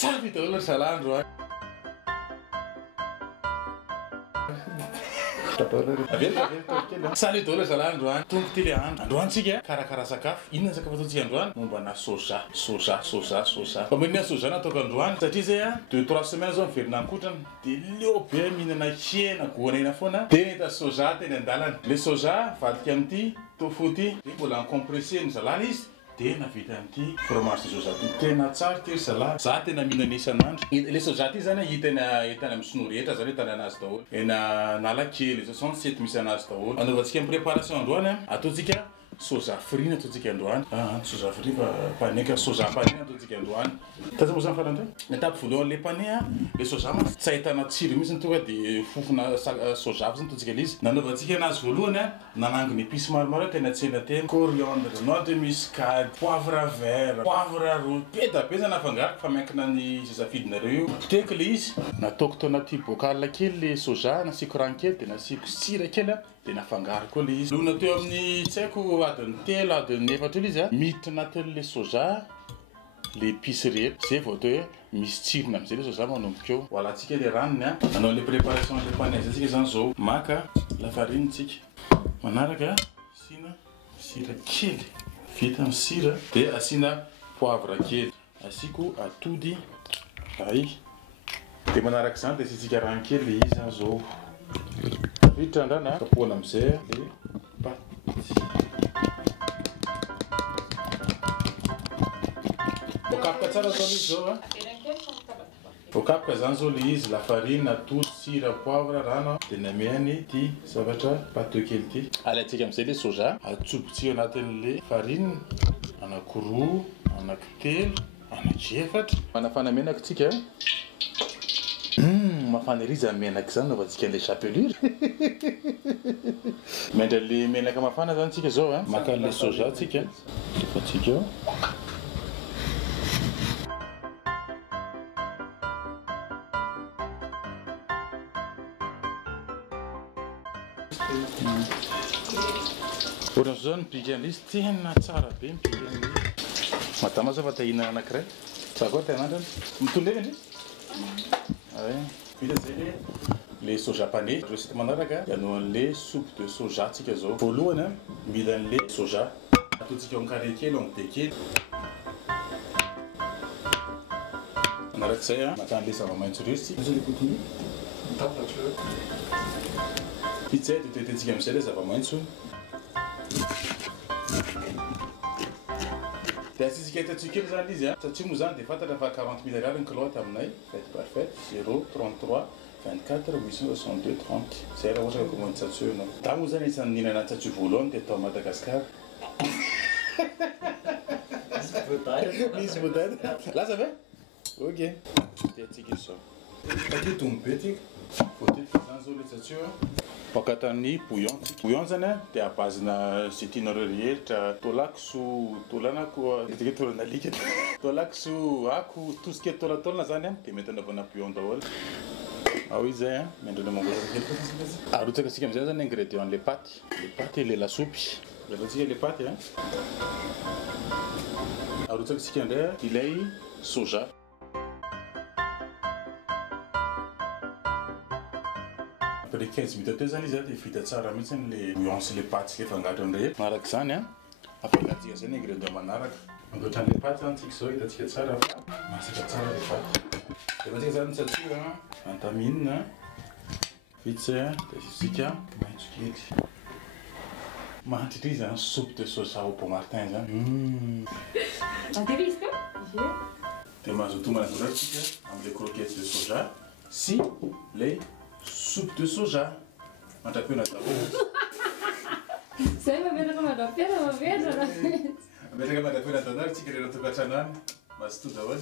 Sabi daholo salandro a. Salut daholo salandro a. Tonga ty le andro. Androantsika karakara sakafo. Inona sakafo ataontsika androany? Mombana soja. Fa menina soja nataoko androany satria zay a 2-3 semaines zao miverina ankotrana dia leo be mihinana hena goanaina foana. Dia nahita soja teny an-dalana. Le soja vadika amin'ity tofu ty dia mbola compressé ny zalana izy. Tena vita amin'ity fromage de soja ty tena tsara ty zalahy. Za tena mihinana isan'andro. Le soja ty zany hita entana amin'ny sinoa rehetra zany tany anazy daholo. Hena analakely 67 misy anazy daholo. Anaovantsika amin'ny préparation androany ataontsika soja frite ataontsika androany. Soja frite fa pané soja pané ataontsika androany. Taza mo zany farany teo. Étape voalohany le pané le soja ma tsy ahitana tsiro mihitsy tonga dia fofona soja zany ataontsika izy. Nanaovantsika anazy voalohany nanangona épices maromaro tena tsena tena coriandre, noix de muscade, poivre vert, poivre rouge. Be zany afangaro fa miankina ny safidinareo io. Teko le izy nataoko tao anaty bocal kely le soja nasiako rano kely dia nasiako sira kely dia nafangaro koa le izy. Lona teo amin'ny tsy haiko adiny 3 adiny 4 eo izy miditra anatin'le soja le épices rehetra zay vao atao hoe misy tsirona amin'izay le soja manomboka eo. Voilà tsika le ranony anao le préparation le pané tsika zany zao maka lafarine tsika manaraka asina sira kely vita amin'ny sira dia asina poivre kely asiko atody ay dia manaraka izany dia asitsika rano kely le izy zany zao vita andrana kapohana amin'izay dia paty. Voakapoka tsara zao le izy zao voakapoka zany zao le izy lafarine atody sira poivre rano dia namehany ty zavatra paty kely ty. Alaitsika amin'izay le soja atsobotsika anatin'le farine anankiroa anankitelo anankiefatra manafana menaka tsika mafana ery zany menaka zany naovantsika an'le chapelure. Mendra le menaka mafana zany tsika zao maka an'le soja tsika atsika eo. Orange zany piqué an'izy tena tsara be mipiqué an'izy. Madama zao fa tahina anankiray. Tsara koa tain'andro mitondrena vita zay le soja pané. Recette manaraka ianao an'le soupe de soja tsika zao. Voalohany mila an'le soja ataontsika eo carré kely eo be kely. Manarak'izay maka an'le zava-maitso rehetra Pizza tetetentsika amin'izay le zava-maitso. Dia asitsika hitatsika kely zany izy satria moa zany dia fantatra fa 40 000 ariary ny kiloaty aminay. Faites parfaite 033 24 862 30. Zay raha ohatra ka commande tsatso ianao. Da moa zany isan'ny nihinana tsatso voalohany dia atao Madagasikara. Misy bodady. Lasa ve? Ok. Dia atsika izao. Akeo tombo be tika. Voatetika zany zao le tsatso pakatany bouillon zany dia abazina zay tianareo rehetra tolakiso tolana koa tolana tolakiso ako tosike tolatolana zany dia mety anaovana bouillon daholo. Ao izy zay mendrona mangotraka kely. Arotsaka asika amin'izay zany ingrédient le paty le lasopy. Rehefatsika le paty arotsaka asika indray ilay soja. Après 15 minutes teo zany izy dia vita tsara mihitsy le bouillon sy le paty sy le fangaro rehetra. Manaraka izany afangarontsika zay ny ingrédient manaraka. Andoatra an'le paty zany tsika zao hitantsika tsara fa masaka tsara le paty. Rehefatsika zany tsatsoa antaminina vita zay dia asitsika maitso kely. Mahantritra izy soupe de soja au bon martin zany. Dia mazoto manadoratra tsika amin'le croquettes de soja sy le soupe de soja. Mandrapiona daholo. Zay mametraka mandrapiona Ametraka mandrapiona daholo tsika rehefa tokantrano any. Mazoto daholo.